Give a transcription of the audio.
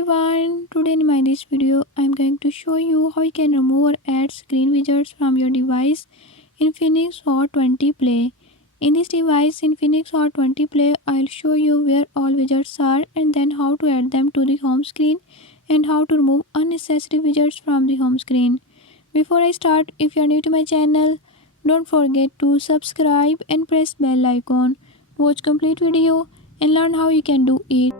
everyone, today in my this video I am going to show you how you can remove or add screen widgets from your device Infinix Hot 20 Play. In this device Infinix Hot 20 Play, I'll show you where all widgets are and then how to add them to the home screen and how to remove unnecessary widgets from the home screen. Before I start, if you are new to my channel, don't forget to subscribe and press bell icon. Watch complete video and learn how you can do it.